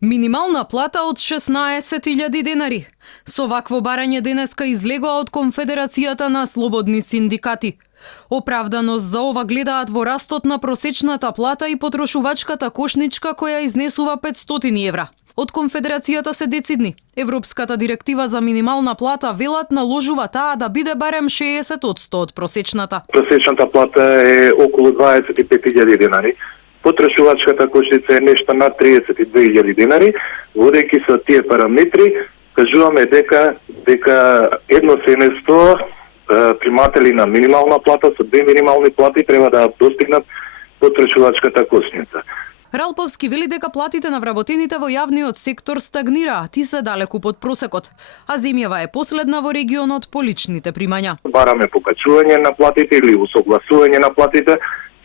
Минимална плата од 16.000 денари. Со вакво барање денеска излегоа од Конфедерацијата на слободни синдикати. Оправданост за ова гледаат во растот на просечната плата и потрошувачката кошничка која изнесува 500 евра. Од Конфедерацијата се децидни. Европската директива за минимална плата велат наложува таа да биде барем 60% од просечната. Просечната плата е околу 25.000 денари. Потрошувачката кошница е нешто над 32.000 денари. Водејќи се тие параметри, кажуваме дека едно семејство приматели на минимална плата со две минимални плати треба да достигнат потрошувачката кошница. Ралповски вели дека платите на вработените во јавниот сектор стагнираат и се далеку под просекот, а земјава е последна во регионот по личните примања. Бараме покачување на платите или усогласување на платите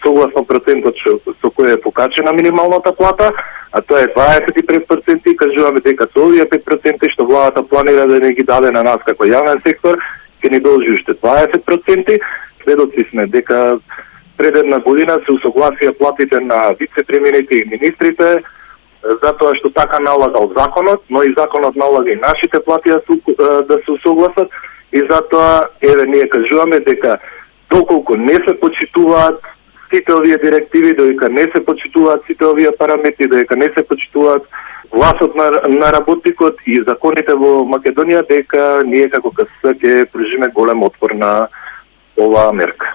согласно процентот со кој е покачена минималната плата, а тоа е 25%, и кажуваме дека со овие 5% што владата планира да не ги даде на нас како јавен сектор, ќе ни должи уште 20%. Сведоци сме дека пред една година се усогласија платите на вице-премиерите и министрите, затоа што така налагал законот, но и законот налага и нашите плати да се усогласат, и затоа ние кажуваме дека доколку не се почитуваат сите овие директиви, додека не се почитуваат сите овие параметри, додека не се почитуваат гласот на работникот и законите во Македонија, дека ние како КС ќе пружиме голем отпор на оваа мерка.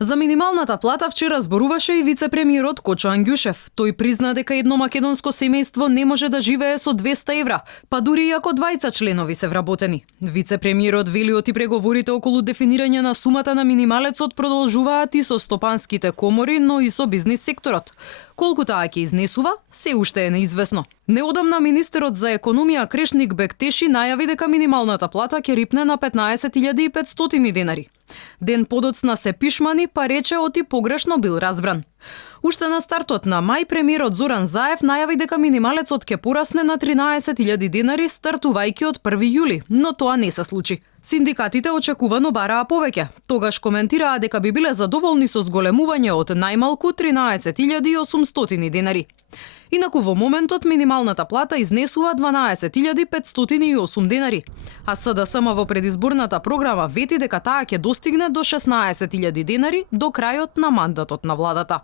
За минималната плата вчера зборуваше и вице-премиерот Кочо Ангјушев. Тој призна дека едно македонско семејство не може да живее со 200 евра, па дури и ако двајца членови се вработени. Вице-премиерот вели оти преговорите околу дефинирање на сумата на минималецот продолжуваат и со стопанските комори, но и со бизнис секторот. Колку таа ќе изнесува, се уште е неизвестно. Неодамна министерот за економија Крешник Бектеши најави дека минималната плата ќе рипне на 15.500 денари. Ден подоцна се пишмани, па рече оти погрешно бил разбран. Уште на стартот на мај, премиерот Зоран Заев најави дека минималецот ќе порасне на 13.000 денари стартувајќи од 1 јули, но тоа не се случи. Синдикатите очекувано бараа повеќе. Тогаш коментираа дека би биле задоволни со зголемување од најмалку 13.800 денари. Инаку во моментот минималната плата изнесува 12.508 денари, а СДСМ во предизборната програма вети дека таа ќе достигне до 16.000 денари до крајот на мандатот на владата.